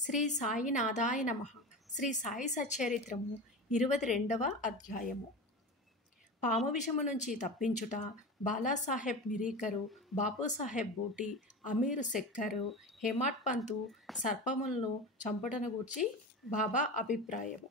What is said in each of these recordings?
శ్రీ సాయినాథాయ నమః. శ్రీ సాయి సచ్చరిత్రము 22వ అధ్యాయము. పాము విషము నుంచి తప్పించుట. బాలాసాహెబ్ మిరీకరు, బాపూసాహెబ్ బూటి, అమీరు సెక్కరు, హేమాడ్ పంతు సర్పములను చంపుటను గూర్చి బాబా అభిప్రాయము.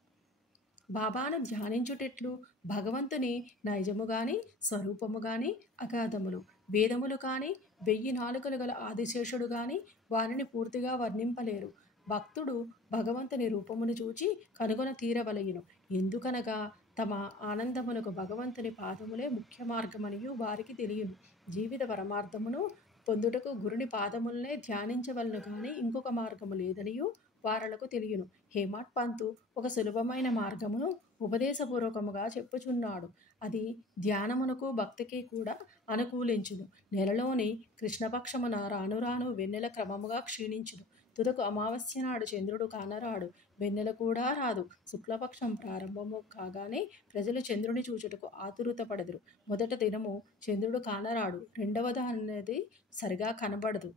బాబాను ధ్యానించుటెట్లు? భగవంతుని నైజము గాని స్వరూపము గాని అగాధములు, వేదములు కాని 1000 నాలుకలు గల ఆదిశేషుడు గాని వారిని పూర్తిగా వర్ణింపలేరు. భక్తుడు భగవంతుని రూపమును చూచి కనుగొన తీరవలయును. ఎందుకనగా తమ ఆనందమునకు భగవంతుని పాదములే ముఖ్య మార్గమనియు వారికి తెలియను. జీవిత పరమార్థమును పొందుటకు గురుని పాదములనే ధ్యానించవలను కానీ ఇంకొక మార్గము లేదనియు వారలకు తెలియను. హేమాడ్ పంతు ఒక సులభమైన మార్గమును ఉపదేశపూర్వకముగా చెప్పుచున్నాడు. అది ధ్యానమునకు భక్తికి కూడా అనుకూలించును. నెలలోని కృష్ణపక్షమున రాను రాను వెన్నెల క్రమముగా క్షీణించును. తుదకు అమావాస్య నాడు చంద్రుడు కానరాడు, వెన్నెల కూడా రాదు. శుక్లపక్షం ప్రారంభము కాగానే ప్రజలు చంద్రుని చూచుటకు ఆతురత పడదురు. మొదట దినము చంద్రుడు కానరాడు, రెండవ దానిది సరిగా కనబడదు.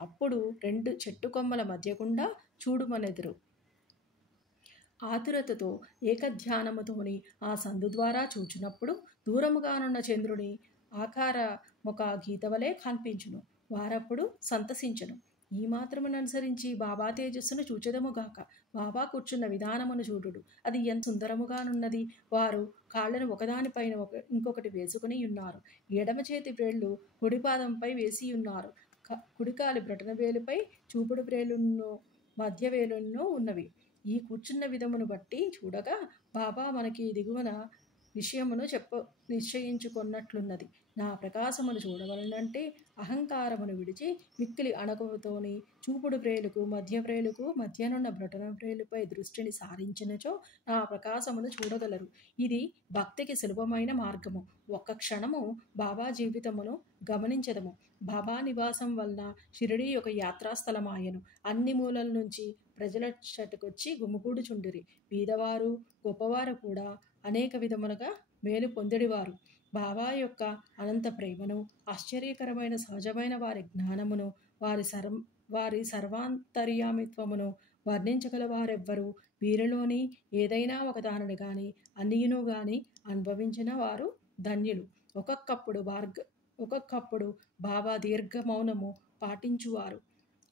అప్పుడు 2 చెట్టు కొమ్మల మధ్య గుండా చూడుమనెదురు. ఆతురతతో ఏకధ్యానముతోని ఆ సందు ద్వారా చూచినప్పుడు దూరముగానున్న చంద్రుని ఆకారమొక గీతవలే కనిపించును. వారప్పుడు సంతసించును. ఈ మాత్రముననుసరించి బాబా తేజస్సును చూచెదముగాక. బాబా కూర్చున్న విధానమును చూడుడు, అది ఎంత సుందరముగానున్నది. వారు కాళ్ళను ఒకదానిపైన ఇంకొకటి వేసుకుని ఉన్నారు. ఎడమ చేతి వ్రేళ్ళు కుడి పాదంపై వేసి ఉన్నారు. కుడికాలి బ్రటన వేలుపై చూపుడు వ్రేలును మధ్య వేలును ఉన్నవి. ఈ కూర్చున్న విధమును బట్టి చూడగా బాబా మనకి దిగువన విషయమును నిశ్చయించుకున్నట్లున్నది. నా ప్రకాశమును చూడవలనంటే అహంకారమును విడిచి మిక్కిలి అణకువతోని చూపుడు వ్రేలుకు మధ్య వ్రేలుకు మధ్యనున్న బ్రటన వ్రేలుపై దృష్టిని సారించినచో నా ప్రకాశమును చూడగలరు. ఇది భక్తికి సులభమైన మార్గము. ఒక్క క్షణము బాబా జీవితమును గమనించదము. బాబా నివాసం వలన షిరిడీ ఒక యాత్రాస్థలమాయను. అన్ని మూలల నుంచి ప్రజల చటుకొచ్చి గుమిగూడుచుండిరి. బీదవారు గొప్పవారు కూడా అనేక విధములుగా మేలు పొందిడివారు. బాబా యొక్క అనంత ప్రేమను, ఆశ్చర్యకరమైన సహజమైన వారి జ్ఞానమును, వారి సర్వాంతర్యామిత్వమును వర్ణించగల వారెవ్వరు వీరిలోని ఏదైనా ఒక దానిని గాని అన్నియును గాని అనుభవించిన వారు ధన్యులు. ఒక్కొక్కప్పుడు బాబా దీర్ఘ మౌనము పాటించువారు.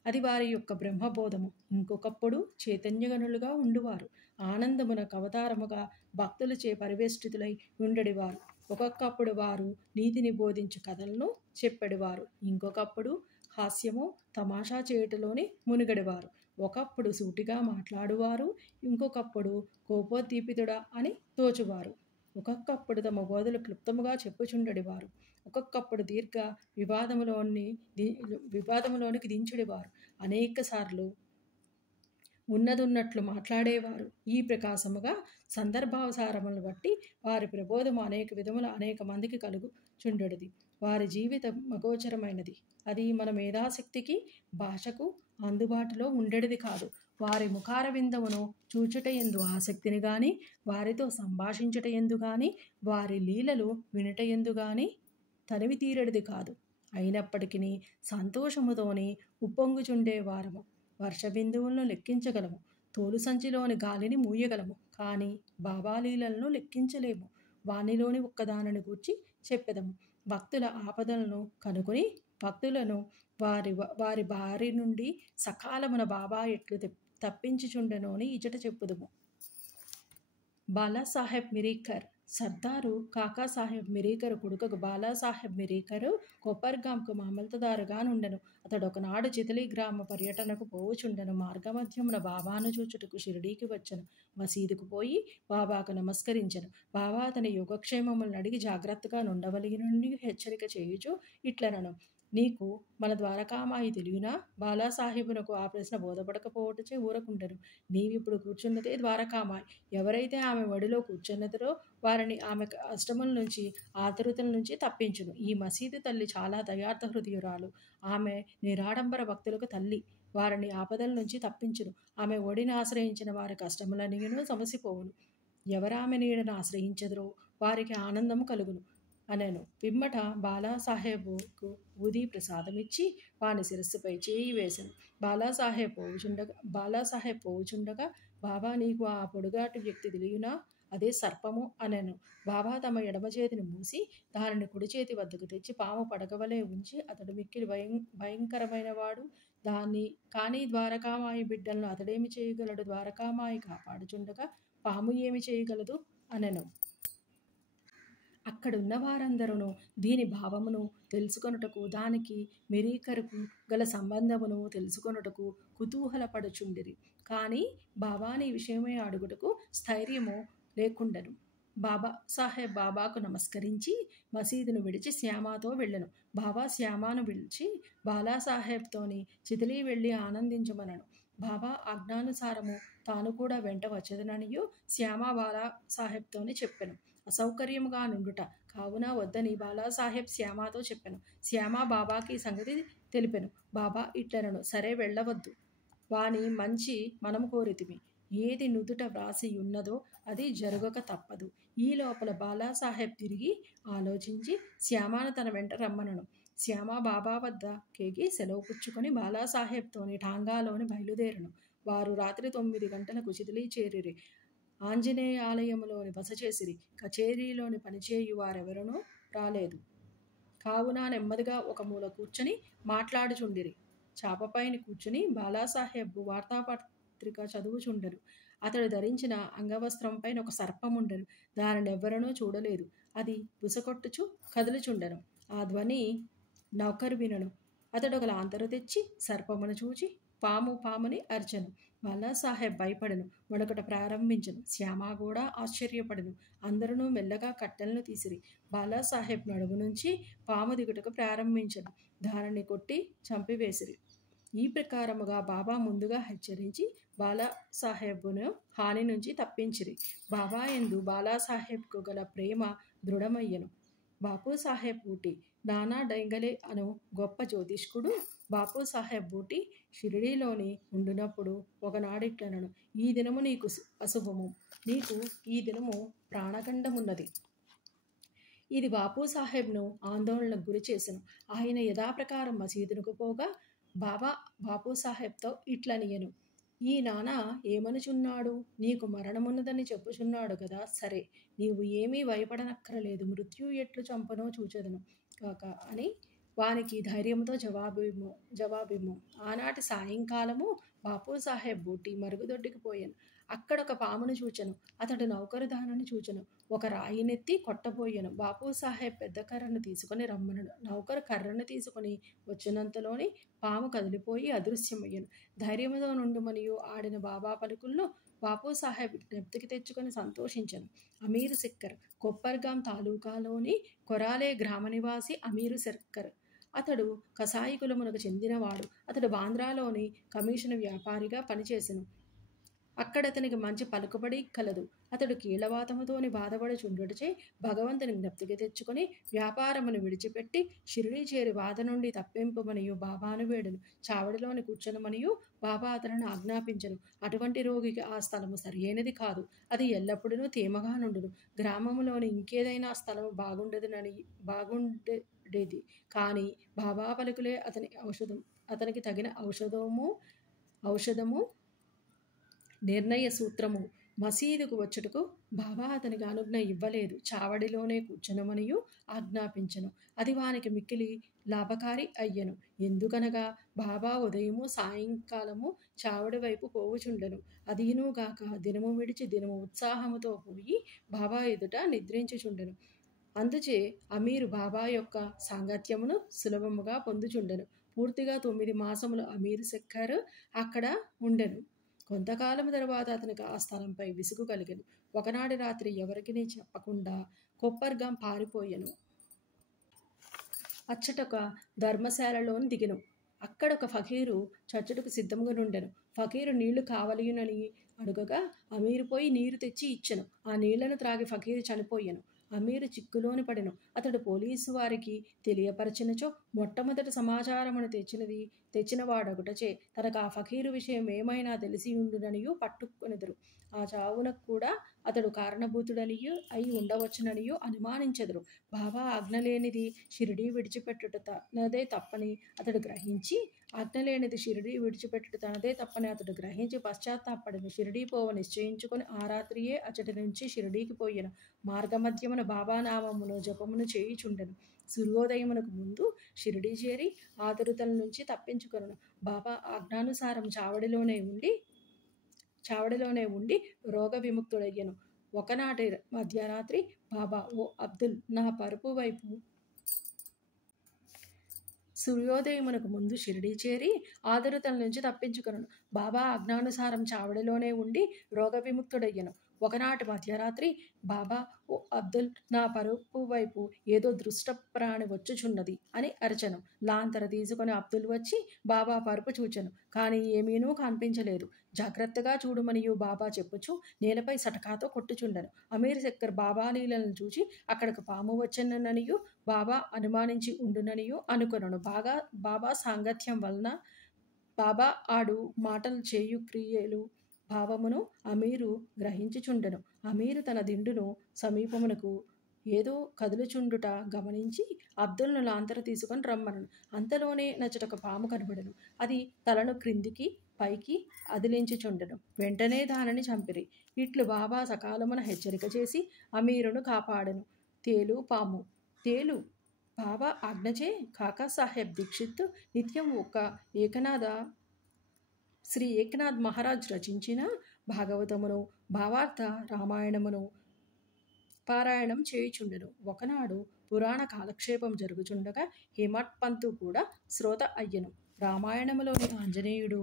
అది వారి యొక్క బ్రహ్మబోధము. ఇంకొకప్పుడు చైతన్యగనులుగా ఉండువారు. ఆనందమునకు అవతారముగా భక్తులచే పరివేష్టితులై ఉండేవారు. ఒక్కొక్కప్పుడు వారు నీతిని బోధించు కథలను చెప్పేవారు. ఇంకొకప్పుడు హాస్యము తమాషా చేయుటలోని మునిగడివారు. ఒకప్పుడు సూటిగా మాట్లాడువారు, ఇంకొకప్పుడు కోపోద్దీపితుడా అని తోచువారు. ఒక్కొక్కప్పుడు తమ బోధలు క్లుప్తముగా చెప్పుచుండెడివారు. ఒక్కొక్కప్పుడు దీర్ఘ వివాదములోనికి దించుడివారు. అనేక సార్లు ఉన్నదున్నట్లు మాట్లాడేవారు. ఈ ప్రకాశముగా సందర్భావసారములను బట్టి వారి ప్రబోధము అనేక విధముల అనేక మందికి కలుగుచుండెడిది. వారి జీవితం అగోచరమైనది. అది మన మేధాశక్తికి భాషకు అందుబాటులో ఉండేది కాదు. వారి ముఖార విందమును చూచుట ఎందు ఆసక్తిని గాని, వారితో సంభాషించుట ఎందు గాని, వారి లీలలు వినుట ఎందు గాని తనివి తీరడిది కాదు. అయినప్పటికీ సంతోషముతోని ఉప్పొంగుచుండే వారము. వర్ష బిందువులను లెక్కించగలము, తోలు సంచిలోని గాలిని మూయగలము, కానీ బాబా లీలలను లెక్కించలేము. వానిలోని ఒక్కదానిని గూర్చి చెప్పెదము. భక్తుల ఆపదలను కనుగొని భక్తులను వారి బారి నుండి సకాలమున బాబా ఎట్లు తప్పించుచుండెనోని ఇచట చెప్పుదుము. బాలాసాహెబ్ మిరీకర్. సర్దారు కాకాసాహెబ్ మిరీకరు కొడుకగు బాలాసాహెబ్ మిరీకరు కొప్పర్గాంకు మామల్తదారుగా నుండెను. అతడు ఒకనాడు చితలి గ్రామ పర్యటనకు పోవుచుండెను. మార్గమధ్యమున బాబాను చూచుటకు షిరిడీకి వచ్చెను. మసీదుకు పోయి బాబాకు నమస్కరించెను. బాబా అతని యోగక్షేమములను అడిగి జాగ్రత్తగా నుండవలెనని హెచ్చరిక చేయుచు ఇట్లనెను: నీకు మన ద్వారకామాయి తెలియనా? బాలాసాహెబునకు ఆ ప్రశ్న బోధపడకపోవటచే ఊరకుండెను. నీవిప్పుడు కూర్చున్నదే ద్వారకామాయి. ఎవరైతే ఆమె ఒడిలో కూర్చున్నదో వారిని ఆమె కష్టముల నుంచి ఆతురతల నుంచి తప్పించును. ఈ మసీదు తల్లి చాలా దయార్థ హృదయురాలు. ఆమె నిరాడంబర భక్తులకు తల్లి. వారిని ఆపదల నుంచి తప్పించును. ఆమె ఒడిని ఆశ్రయించిన వారి కష్టములన్నీయును సమసిపోవును. ఎవరామె నీడను ఆశ్రయించెదరో వారికి ఆనందము కలుగును. అనెను. పిమ్మట బాలాసాహెబుకు ఊది ప్రసాదమిచ్చి వాని శిరస్సుపై చేయి వేసెను. బాలాసాహెబ్ పోవుచుండగా, బాబా, నీకు ఆ పొడుగాటి వ్యక్తి తెలియనా? అదే సర్పము అనెను. బాబా తమ ఎడమ చేతిని మూసి దానిని కుడి చేతి వద్దకు తెచ్చి పాము పడగవలే ఉంచి, అతడు మిక్కిలి భయంకరమైన వాడు, దాన్ని కానీ ద్వారకామాయి బిడ్డలను అతడేమి చేయగలడు? ద్వారకామాయి కాపాడుచుండగా పాము ఏమి చేయగలదు అనెను. అక్కడున్న వారందరూ దీని భావమును తెలుసుకొనుటకు, దానికి మెరీకరుకు గల సంబంధమును తెలుసుకొనుటకు కుతూహలపడుచుండిరి. కానీ బాబాని విషయమై అడుగుటకు స్థైర్యము లేకుండెను. బాబాసాహెబ్ బాబాకు నమస్కరించి మసీదును విడిచి శ్యామాతో వెళ్ళెను. బాబా శ్యామాను పిలిచి బాలాసాహెబ్తోని చితిలి వెళ్ళి ఆనందించమనను. బాబా ఆజ్ఞానుసారము తాను కూడా వెంట వచ్చదననియు శ్యామ బాలాసాహెబ్తోని చెప్పెను. అసౌకర్యముగా నుండుట కావున వద్దని బాలాసాహెబ్ శ్యామతో చెప్పెను. శ్యామ బాబాకి సంగతి తెలిపెను. బాబా ఇట్లనను, సరే, వెళ్ళవద్దు. వాని మంచి మనము కోరితిమి. ఏది నుదుట వ్రాసి ఉన్నదో అది జరగక తప్పదు. ఈ లోపల బాలాసాహెబ్ తిరిగి ఆలోచించి శ్యామను తన వెంట రమ్మనను. శ్యామ బాబా వద్ద కేగి సెలవు పుచ్చుకొని బాలాసాహెబ్తోని టాంగాలోని బయలుదేరను. వారు రాత్రి 9 గంటలకు చిదిలి చేరిరి. ఆంజనేయాలయములోని బస చేసిరి. కచేరీలోని పనిచేయు వారెవరనూ రాలేదు. కావున నెమ్మదిగా ఒక మూల కూర్చొని మాట్లాడుచుండిరి. చాపపైన కూర్చుని బాలాసాహెబ్ వార్తాపత్రిక చదువుచుండెను. అతడు ధరించిన అంగవస్త్రంపైన ఒక సర్పముండెను. దానినెవ్వరనూ చూడలేదు. అది బుసకొట్టుచు కదులుచుండెను. ఆ ధ్వని నౌకరు వినెను. అతడు ఒక లాంతరు తెచ్చి సర్పమును చూచి పాముని అర్చెను. బాలాసాహెబ్ భయపడెను, వణకట ప్రారంభించెను. శ్యామ కూడా ఆశ్చర్యపడెను. అందరూ మెల్లగా కట్టెలను తీసిరి. బాలాసాహెబ్ నడుము నుంచి పాము దిగుటకు ప్రారంభించెను. దానిని కొట్టి చంపివేసిరి. ఈ ప్రకారముగా బాబా ముందుగా హెచ్చరించి బాలాసాహెబ్ను హాని నుంచి తప్పించిరి. బాబా యందు బాలాసాహెబ్కు గల ప్రేమ దృఢమయ్యెను. బాపూసాహెబ్ బూటి నానా డైంగలే అను గొప్ప జ్యోతిష్కుడు బాపూసాహెబ్ బూటి షిరిడీలోని ఉండునప్పుడు ఒకనాడిట్లనను, ఈ దినము నీకు అశుభము. నీకు ఈ దినము ప్రాణగండమున్నది. ఇది బాపూసాహెబ్ను ఆందోళనకు గురి చేసెను. ఆయన యథాప్రకారం మసీదునకు పోగా బాబా బాపూసాహెబ్తో ఇట్లనియెను, ఈ నానా ఏమనుచున్నాడు? నీకు మరణమున్నదని చెప్పుచున్నాడు కదా. సరే, నీవు ఏమీ భయపడనక్కరలేదు. మృత్యు ఎట్లు చంపనో చూచెదను కాక అని వానికి ధైర్యంతో జవాబిమ్ము. ఆనాటి సాయంకాలము బాపూసాహెబ్ బూటి మరుగుదొడ్డికి పోయాను. అక్కడొక పామును చూచెను. అతడు నౌకరు దానిని చూచెను. ఒక రాయినెత్తి కొట్టబోయెను. బాపూసాహెబ్ పెద్ద కర్రను తీసుకొని రమ్మనడు. నౌకరు కర్రను తీసుకొని వచ్చినంతలోని పాము కదిలిపోయి అదృశ్యమయ్యను. ధైర్యముతో నుండుమనియు ఆడిన బాబా పలుకుల్లో బాపూసాహెబ్ జ్ఞప్తికి తెచ్చుకొని సంతోషించెను. అమీరు సిక్కర్ కొప్పర్గాం తాలూకాలోని కొరాలే గ్రామ నివాసి అమీరు సిక్కర్. అతడు కసాయి కులమునకు చెందినవాడు. అతడు బాంద్రాలోని కమిషను వ్యాపారిగా పనిచేసెను. అక్కడతనికి మంచి పలుకుబడి కలదు. అతడు కీళ్లవాతముతోని బాధపడుచుండుటచే భగవంతుని జ్ఞప్తికి తెచ్చుకొని వ్యాపారమును విడిచిపెట్టి షిరిడీ చేరి బాధ నుండి తప్పింపమనియు బాబాను వేడెను. చావడిలోని కూర్చొనమనియు బాబా అతనిని ఆజ్ఞాపించెను. అటువంటి రోగికి ఆ స్థలము సరియైనది కాదు. అది ఎల్లప్పుడూ తేమగా నుండును. గ్రామములోని ఇంకేదైనా స్థలము బాగుండేది. కానీ బాబా పలుకులే అతనికి తగిన ఔషధము నిర్ణయ సూత్రము. మసీదుకు వచ్చుటకు బాబా అతనికి అనుజ్ఞ ఇవ్వలేదు. చావడిలోనే కూర్చునమనియు ఆజ్ఞాపించెను. అది వానికి మిక్కిలి లాభకారి అయ్యెను. ఎందుకనగా బాబా ఉదయము సాయంకాలము చావడి వైపు పోవుచుండెను. అదీనుగాక దినము విడిచి దినము ఉత్సాహముతో పోయి బాబా ఎదుట నిద్రించుచుండెను. అందుచే అమీరు బాబా యొక్క సాంగత్యమును సులభముగా పొందుచుండెను. పూర్తిగా 9 మాసములు అమీరు సిక్కర్ అక్కడ ఉండెను. కొంతకాలము తరువాత అతనికి ఆ స్థలంపై విసుగు కలిగెను. ఒకనాటి రాత్రి ఎవరికినీ చెప్పకుండా కొప్పర్గాం పారిపోయెను. అచ్చటొక ధర్మశాలలోని దిగెను. అక్కడొక ఫకీరు చచ్చుటకు సిద్ధముగా నుండెను. ఫకీరు నీళ్లు కావలియునని అడుగగా అమీరు పోయి నీరు తెచ్చి ఇచ్చెను. ఆ నీళ్లను త్రాగి ఫకీరు చనిపోయెను. అమీరు చిక్కులోని పడెను. అతడు పోలీసు వారికి తెలియపరచినచో మొట్టమొదటి సమాచారమును తెచ్చిన వాడొకటచే తనకు ఆ ఫకీరు విషయం ఏమైనా తెలిసి ఉండుననియూ పట్టుకొనెదరు. ఆ చావునకు కూడా అతడు కారణభూతుడనియూ అయి ఉండవచ్చుననియూ అనుమానించెదరు. బాబా ఆజ్ఞ లేనిది షిరిడీ విడిచిపెట్టుట తనదే తప్పని అతడు గ్రహించి పశ్చాత్తాపడెను. షిరిడీ పోవ నిశ్చయించుకొని ఆ రాత్రియే అచటి నుంచి షిరిడీకి పోయెను. మార్గమధ్యమున బాబా నామమును జపమును చేయుచుండెను. సూర్యోదయమునకు ముందు షిరిడీ చేరి ఆతురతల నుంచి తప్పించుకొనెను. బాబా ఆజ్ఞానుసారం చావడిలోనే ఉండి రోగ విముక్తుడయ్యెను. ఒకనాటి మధ్యరాత్రి బాబా, ఓ అబ్దుల్, నా పరుపు వైపు సూర్యోదయమునకు ముందు షిరిడీ చేరి ఆదురతల నుంచి తప్పించుకొనెను. బాబా ఆజ్ఞానుసారం చావడిలోనే ఉండి రోగ విముక్తుడయ్యెను. ఒకనాటి మధ్యరాత్రి బాబా, ఓ అబ్దుల్, నా పరుపు వైపు ఏదో దృష్ట ప్రాణి వచ్చుచున్నది అని అరచెను. లాంతర తీసుకొని అబ్దుల్ వచ్చి బాబా పరుపు చూచెను. కానీ ఏమీనూ కనిపించలేదు. జాగ్రత్తగా చూడుమనియు బాబా చెప్పుచు నేలపై సటకాతో కొట్టుచుండెను. అమీర్ శక్కర్ బాబా లీలను చూచి అక్కడకు పాము వచ్చెననియు బాబా అనుమానించి ఉండుననియు అనుకొనెను. బాబా సాంగత్యం వలన బాబా ఆడు మాటలు చేయు క్రియలు భావమును అమీరు గ్రహించుచుండెను. అమీరు తన దిండును సమీపమునకు ఏదో కదులుచుండుట గమనించి అబ్దుల్ను లాంతర తీసుకొని రమ్మనను. అంతలోనే నచ్చటొక పాము కనబడెను. అది తలను క్రిందికి పైకి అదిలించుచుండెను. వెంటనే దానిని చంపిరి. ఇట్లు బాబా సకాలమున హెచ్చరిక చేసి అమీరును కాపాడెను. తేలు పాము. తేలు బాబా ఆజ్ఞచే కాకాసాహెబ్ దీక్షిత్ నిత్యం శ్రీ ఏకనాథ్ మహారాజ్ రచించిన భాగవతమును భావార్థ రామాయణమును పారాయణం చేయుచుండెను. ఒకనాడు పురాణ కాలక్షేపం జరుగుచుండగా హేమట్ పంతు కూడా శ్రోత అయ్యెను. రామాయణములోని ఆంజనేయుడు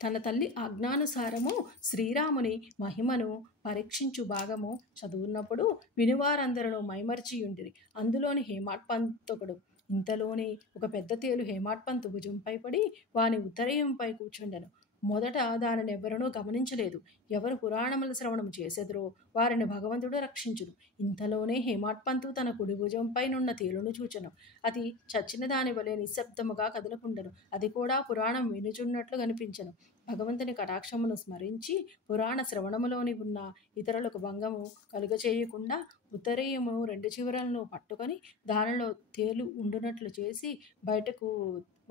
తన తల్లి ఆజ్ఞానుసారము శ్రీరాముని మహిమను పరీక్షించు భాగము చదువున్నప్పుడు వినువారందరూ మైమర్చియుండిరి. అందులోని హేమట్ పంతొకడు. ఇంతలోనే ఒక పెద్ద తేలు హేమట్ పంతు భుజంపై పడి వాని ఉత్తరీయంపై కూర్చుండెను. మొదట దానినెవ్వరనూ గమనించలేదు. ఎవరు పురాణముల శ్రవణము చేసెదరో వారిని భగవంతుడు రక్షించును. ఇంతలోనే హేమట్ పంతు తన కుడి భుజంపై నున్న తేలును చూచెను. అది చచ్చిన దాని వలె నిశ్శబ్దముగా కదలకుండెను. అది కూడా పురాణం వినుచున్నట్లు కనిపించెను. భగవంతుని కటాక్షమును స్మరించి పురాణ శ్రవణములోని ఉన్న ఇతరులకు భంగము కలుగచేయకుండా ఉత్తరీయము రెండు చివరలను పట్టుకొని దానిలో తేలు ఉండునట్లు చేసి బయటకు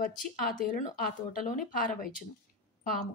వచ్చి ఆ తేలును ఆ తోటలోని పారవైచును. పాము.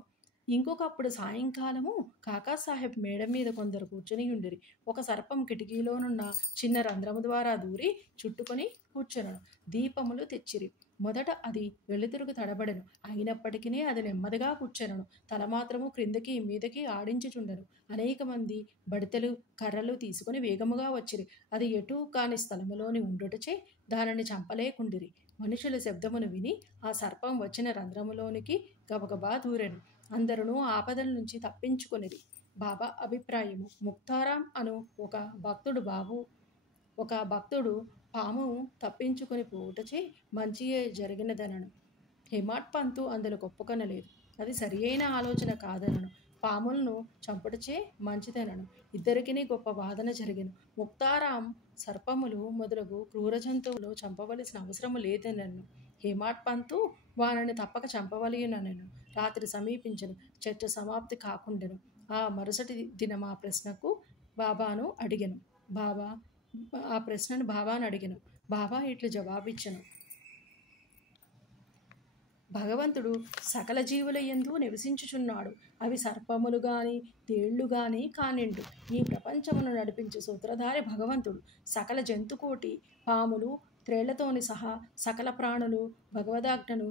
ఇంకొకప్పుడు సాయంకాలము కాకాసాహెబ్ మేడ మీద కొందరు కూర్చుని ఉండిరి. ఒక సర్పం కిటికీలోనున్న చిన్న రంధ్రము ద్వారా దూరి చుట్టుకొని కూర్చునను. దీపములు తెచ్చిరి. మొదట అది వెలుతురుకు తడబడెను. అయినప్పటికీ అది నెమ్మదిగా కూర్చెనను. తల మాత్రము క్రిందకి మీదకి ఆడించుచుండెను. అనేక మంది బడితెలు కర్రలు తీసుకుని వేగముగా వచ్చిరి. అది ఎటూ కాని స్థలములోని ఉండుటచే దానిని చంపలేకుండిరి. మనుషుల శబ్దమును విని ఆ సర్పం వచ్చిన రంధ్రములోనికి గబగబా దూరెను. అందరూ ఆపదల నుంచి తప్పించుకొనిరి. బాబా అభిప్రాయము. ముక్తారాం అను ఒక భక్తుడు పాము తప్పించుకొని పోవుటచే మంచియే జరిగినదనను. హేమట్ పంతు అందులో ఒప్పుకొనలేదు. అది సరి అయిన ఆలోచన కాదనను. పాములను చంపుటచే మంచిదనను. ఇద్దరికిని గొప్ప వాదన జరిగెను. ముక్తారాం సర్పములు మొదలగు క్రూర జంతువులు చంపవలసిన అవసరము లేదనను. హేమట్ పంతు వానిని తప్పక చంపవలయుననెను. రాత్రి సమీపించెను. చర్చ సమాప్తి కాకుండెను. ఆ మరుసటి దినం ఆ ప్రశ్నను బాబాను అడిగెను. బాబా ఇట్లు జవాబిచ్చెను. భగవంతుడు సకల జీవుల యందు నివసించుచున్నాడు. అవి సర్పములు గాని తేళ్లు గాని కానిండు. ఈ ప్రపంచమును నడిపించే సూత్రధారి భగవంతుడు. సకల జంతుకోటి పాములు త్రేళ్లతోని సహా సకల ప్రాణులు భగవదాజ్ఞను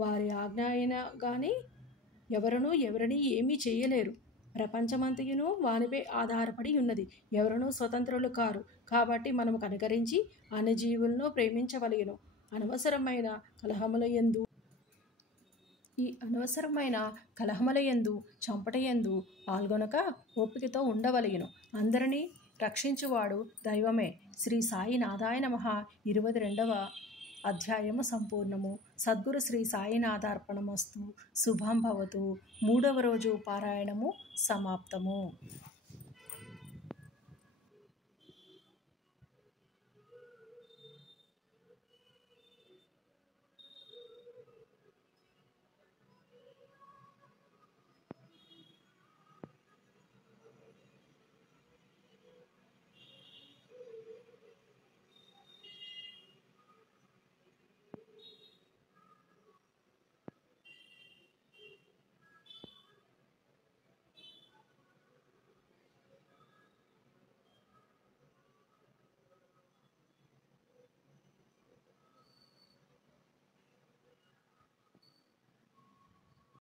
వారి ఆజ్ఞ అయినా గాని ఎవరునూ ఎవరిని ఏమీ చేయలేరు. ప్రపంచమంతయును వానిపై ఆధారపడి ఉన్నది. ఎవరునూ స్వతంత్రులు కారు. కాబట్టి మనము కనికరించి అన్ని జీవులను ప్రేమించవలయును. అనవసరమైన కలహములయందు చంపటయందు పాల్గొనక ఓపికతో ఉండవలయును. అందరినీ రక్షించువాడు దైవమే. శ్రీ సాయి నాథాయ నమః. 22వ అధ్యాయము సంపూర్ణము. సద్గురు శ్రీ సాయినాథార్పణమస్తు. శుభం భవతు. 3వ రోజు పారాయణము సమాప్తము.